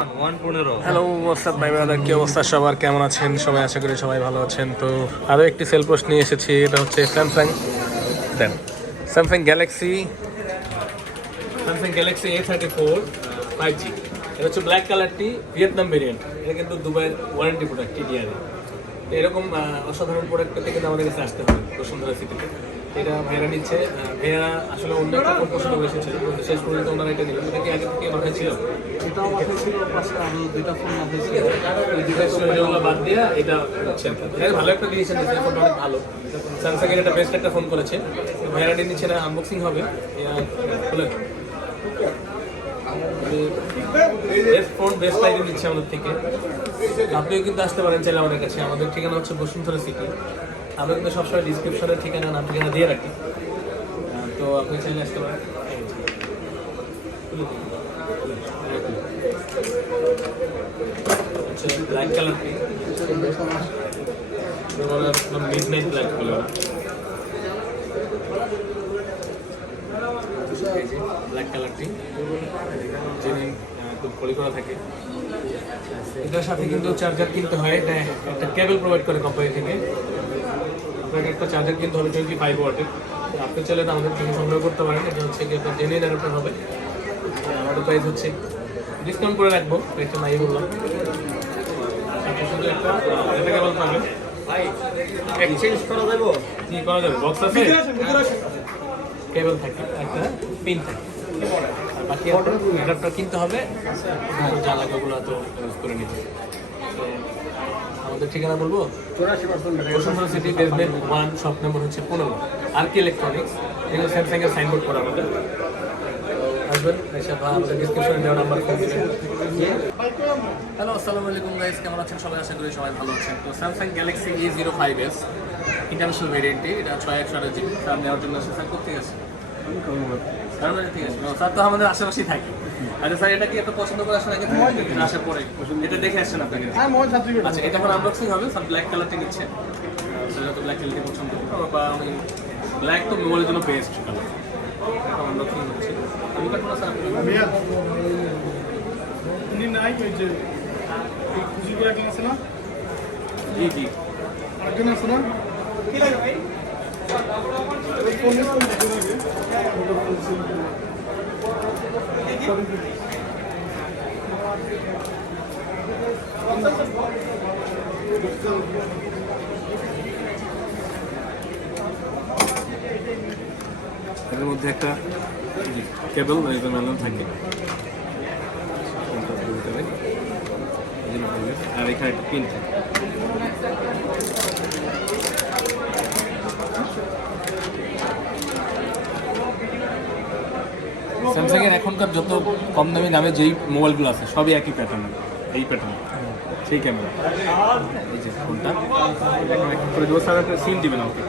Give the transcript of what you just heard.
Hello WhatsApp ভাই brother, কি অবস্থা সবার, কেমন আছেন সবাই? আশা করি সবাই ভালো আছেন। তো আরও একটি সেল পোস্ট নিয়ে এসেছি। এটা হচ্ছে স্যামসাং গ্যালাক্সি A34 5G। এটা হচ্ছে ব্ল্যাক কালারটি, ভিয়েতনাম ভেরিয়েন্ট। এটা কিন্তু দুবাইয়ের ওয়ারেন্টি প্রোডাক্ট TDR। এরকম অসাধারণ প্রোডাক্ট পেতে কিন্তু আমাদের কাছে আসতে হবে বসুন্ধরা সিটিতে। এটা ভাইরা নিচ্ছে। ভাইয়া আসলে অন্য একটা ফোন পছন্দ করে এসেছিল, কিন্তু শেষ পর্যন্ত ওনারা এটা নিলাম। এটা কি আগে থেকে মাথায় ছিল? এটাও মাথায় ছিল, পাশে আরো দুইটা ফোন মাথায় ছিল। ওই দুইটা যেগুলো বাদ দিয়ে এটা হচ্ছে ভালো একটা ডিসিশন নিয়েছে। ফোনটা অনেক ভালো। স্যামসাং এর একটা বেস্ট একটা ফোন করেছে। ভাইরা নিচ্ছে না, আনবক্সিং হবে। খুলে বেস্ট ফোন বেস্ট লাইনে নিচ্ছে আমাদের থেকে। আপনিও কিন্তু আসতে পারেন চাইলে আমাদের কাছে। আমাদের ঠিকানা হচ্ছে বসুন্ধরা সিটি। আমরা কিন্তু সবসময় ডিসক্রিপশনের ঠিকানা নাম ঠিকানা দিয়ে রাখি, তো আপনি চাইলে আসতে পারেন। ব্ল্যাক কালারটি মিড নাইট ব্ল্যাক বলে ব্ল্যাক কালারটি যিনি খুব পলি করা থাকে। এটার সাথে কিন্তু চার্জার কিনতে হয়। এটা একটা কেবল প্রোভাইড করে কোম্পানি থেকে। আপনাকে একটা চার্জার কিনতে হবে 25 ওয়াটের। আপনি চাইলে আমাদের থেকে সংগ্রহ করতে পারেন। এটা হচ্ছে কি আপনার জেনুইন অ্যাডাপ্টার হবে। আমাদের প্রাইস হচ্ছে ডিসকাউন্ট করে রাখবো, প্রাইসটা নাই বললাম। শুধু একটা এটা কেবল পাবেন। এক্সচেঞ্জ করা যাবে? কি করা যাবে? বক্স আছে, কেবল থাকে, একটা পিন থাকে। আর বাকি অ্যাডাপ্টার কিনতে হবে। যা লাগে ওগুলো তো ইউজ করে নিতে হবে। আমাদের ঠিকানা বলবো, Bashundhara city basement 1, shop number হচ্ছে 15, RK ইলেকট্রনিক্স। এগুলো স্যামসাং এর সাইনবোর্ড করা আমাদের। আসবেন, এসে আমাদের ডিসক্রিপশনে দেওয়া নাম্বার ফোন দিবেন। হ্যালো, আসসালামু আলাইকুম গাইস, কেমন আছেন সবাই? আশা করি সবাই ভালো আছেন। তো স্যামসাং গ্যালাক্সি A05s ইন্টারন্যাশনাল ভেরিয়েন্টটি, এটা 6128GB নেওয়ার জন্য স্যার করতে গেছে। ঠিক আছে স্যার, তো আমাদের আশেপাশেই থাকে। আচ্ছা স্যার, এটা কি একটা পছন্দ করে আসেন আগে আসার পরে এটা দেখে আসছেন আপনাকে? আচ্ছা, এটা এখন আনবক্সিং হবে। স্যার ব্ল্যাক কালারটা নিচ্ছে। সেটা তো ব্ল্যাক কালারটি পছন্দ, বা আমি ব্ল্যাক তো মোবাইলের জন্য বেস্ট কালার। এখন আনবক্সিং হচ্ছে। আমি কাটবো না স্যার? জি জি, একজন আছে না? এর মধ্যে একটা কেবল থাকে, আর এখানে একটা পিন থাকে। স্যামসাং এর এখনকার যত কম দামে যেই মোবাইলগুলো আছে সবই একই প্যাটার্ন, এই প্যাটার্ন, সেই ক্যামেরা। এই যে ফোনটা করে দেবো স্যার, একটা সিম দিবেন আমাকে।